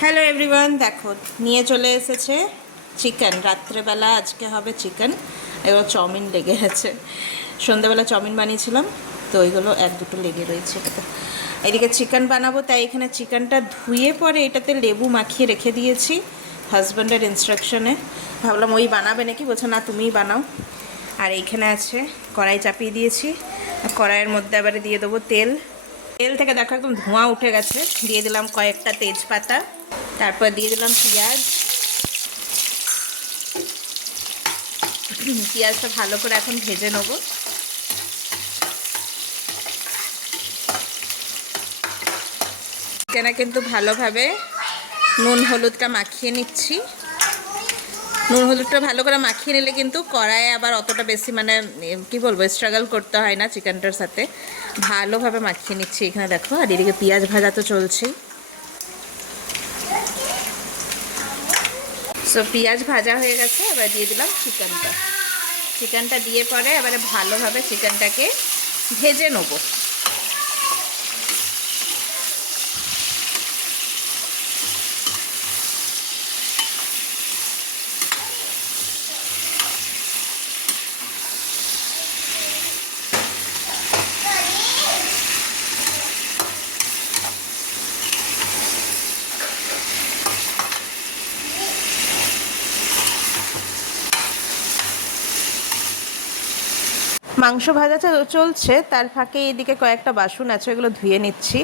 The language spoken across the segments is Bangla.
হ্যালো এভরিওয়ান, দেখো নিয়ে চলে এসেছে চিকেন। রাত্রেবেলা আজকে হবে চিকেন। এগুলো চাউমিন লেগে আছে, সন্ধ্যাবেলা চাউমিন বানিয়েছিলাম তো ওইগুলো এক দুটো লেগে রয়েছে এটাতে। এদিকে চিকেন বানাবো, তাই এখানে চিকেনটা ধুয়ে পরে এটাতে লেবু মাখিয়ে রেখে দিয়েছি হাজব্যান্ডের ইনস্ট্রাকশনে। ভাবলাম ওই বানাবে নাকি, বলছে না তুমিই বানাও। আর এইখানে আছে কড়াই চাপিয়ে দিয়েছি, কড়াইয়ের মধ্যে এবারে দিয়ে দেবো তেল। তেল থেকে দেখো একদম ধোঁয়া উঠে গেছে। দিয়ে দিলাম কয়েকটা তেজপাতা, তারপর দিয়ে দিলাম পেঁয়াজ। পেঁয়াজটা ভালো করে এখন ভেজে নেব। চিকেনে কিন্তু ভালোভাবে নুন হলুদটা মাখিয়ে নিচ্ছি। নুন হলুদটা ভালো করে মাখিয়ে নিলে কিন্তু কড়াইয়ে আবার অতটা বেশি কি বলবো স্ট্রাগল করতে হয় না চিকেনটার সাথে। ভালোভাবে মাখিয়ে নিচ্ছি এখানে দেখো। আর এদিকে পেঁয়াজ ভাজা তো চলছেই। সো পেঁয়াজ ভাজা হয়ে গেছে, এবার দিয়ে দিলাম চিকেনটা। চিকেনটা দিয়ে পরে এবারে ভালোভাবে চিকেনটাকে ভেজে নেব। মাংস ভাজা চলছে, তার ফাঁকে এদিকে কয়েকটা বাসন আছে, ওগুলো ধুয়ে নিচ্ছি।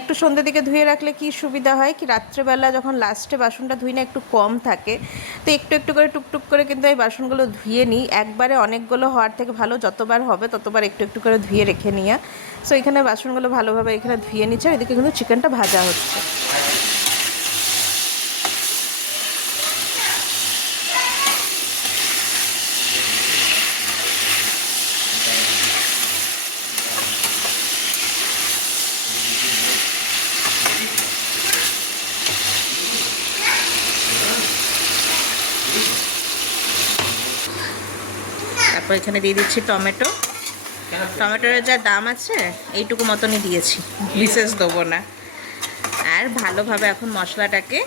একটু সন্ধ্যের দিকে ধুয়ে রাখলে কি সুবিধা হয় কি, রাত্রেবেলা যখন লাস্টে বাসনটা ধুই না একটু কম থাকে, তো একটু একটু করে টুকটুক করে কিন্তু এই বাসনগুলো ধুয়ে নিই। একবারে অনেকগুলো হওয়ার থেকে ভালো যতবার হবে ততবার একটু একটু করে ধুয়ে রেখে নিয়ে। সো এখানে বাসনগুলো ভালোভাবে এখানে ধুয়ে নিচ্ছে। আর এদিকে কিন্তু চিকেনটা ভাজা হচ্ছে। তারপর এখানে দিয়ে দিচ্ছি টমেটো। টমেটোর যা দাম আছে এইটুকু মতনই দিয়েছি, বিশেষ দেবো না। আর ভালোভাবে এখন মশলাটাকে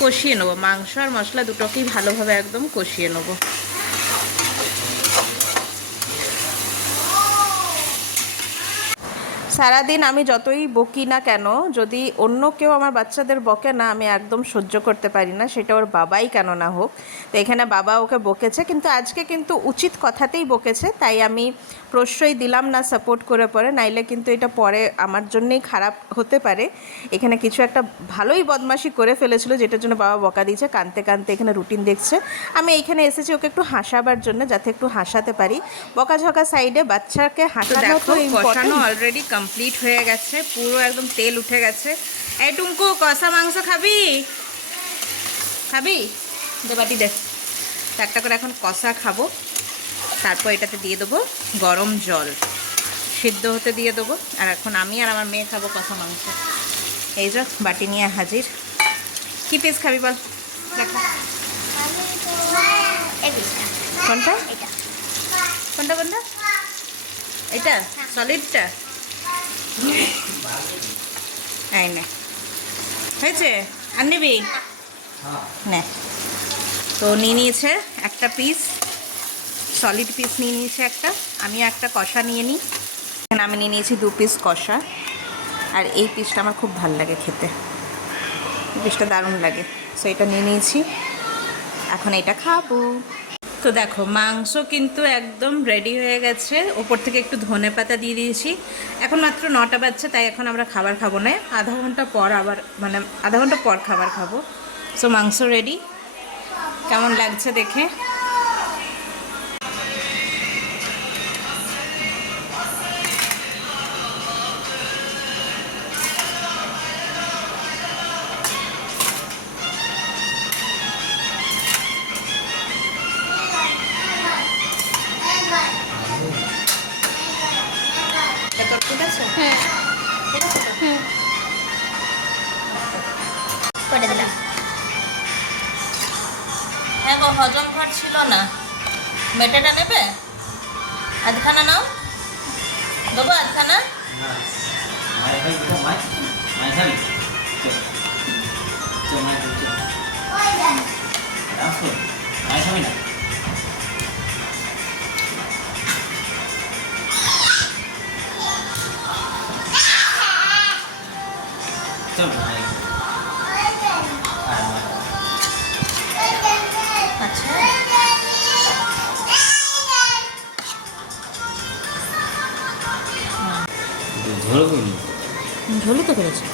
কষিয়ে নেবো। মাংস আর মশলা দুটোকেই ভালোভাবে একদম কষিয়ে নেবো। সারাদিন আমি যতই বকি না কেন, যদি অন্য কেউ আমার বাচ্চাদের বকে না, আমি একদম সহ্য করতে পারি না, সেটা ওর বাবাই কেন না হোক। তো এখানে বাবা ওকে বকেছে, কিন্তু আজকে কিন্তু উচিত কথাতেই বকেছে, তাই আমি প্রশ্রয় দিলাম না সাপোর্ট করে পরে, নাইলে কিন্তু এটা পরে আমার জন্যেই খারাপ হতে পারে। এখানে কিছু একটা ভালোই বদমাশি করে ফেলেছিল, যেটার জন্য বাবা বকা দিয়েছে। কাঁদতে কাঁদতে এখানে রুটিন দেখছে। আমি এইখানে এসেছি ওকে একটু হাসাবার জন্য, যাতে একটু হাসাতে পারি। বকাঝকা সাইডে, বাচ্চাকে হাসানো তো ইম্পর্টেন্ট। অলরেডি কমপ্লিট হয়ে গেছে, পুরো একদম তেল উঠে গেছে। এই টুঙ্কু, কষা মাংস খাবি? খাবি? দে বাটি দে। একটা করে এখন কষা খাবো। তারপর এটাতে দিয়ে দেবো গরম জল, সিদ্ধ হতে দিয়ে দেবো। আর এখন আমি আর আমার মেয়ে খাবো কষা মাংস। এই যে বাটি নিয়ে হাজির। কি পিস খাবি বল? দেখা কোনটা কোনটা কোনটা? এটা সলিডটা? এই নে, হয়েছে? আর নিবি? নে। তো নিয়ে নিয়েছে একটা পিস, সলিড পিস নিয়ে নিয়েছে একটা। আমিও একটা কষা নিয়ে নিই। এখানে আমি নিয়ে নিয়েছি 2 পিস কষা। আর এই পিসটা আমার খুব ভালো লাগে খেতে, পিসটা দারুণ লাগে। সো এটা নিয়ে নিয়েছি, এখন এটা খাবো। তো দেখো মাংস কিন্তু একদম রেডি হয়ে গেছে। ওপর থেকে একটু ধনেপাতা দিয়ে দিয়েছি। এখন মাত্র 9টা বাজছে, তাই এখন আমরা খাবার খাবো না। আধা ঘন্টা পর আবার আধা ঘন্টা পর খাবার খাবো। সো মাংস রেডি। কেমন লাগছে দেখে? ঠিক আছে? হ্যাঁ, ঠিক আছে তো? হুম, করে দিলাম। হ্যাঁ গো, হজম ঘর ছিল না। মেটেটা নেবে? আধখানা নাও, দেবো আধখানা। চল ভাই আচ্ছা ঝোল করি ঝোলই তো করেছে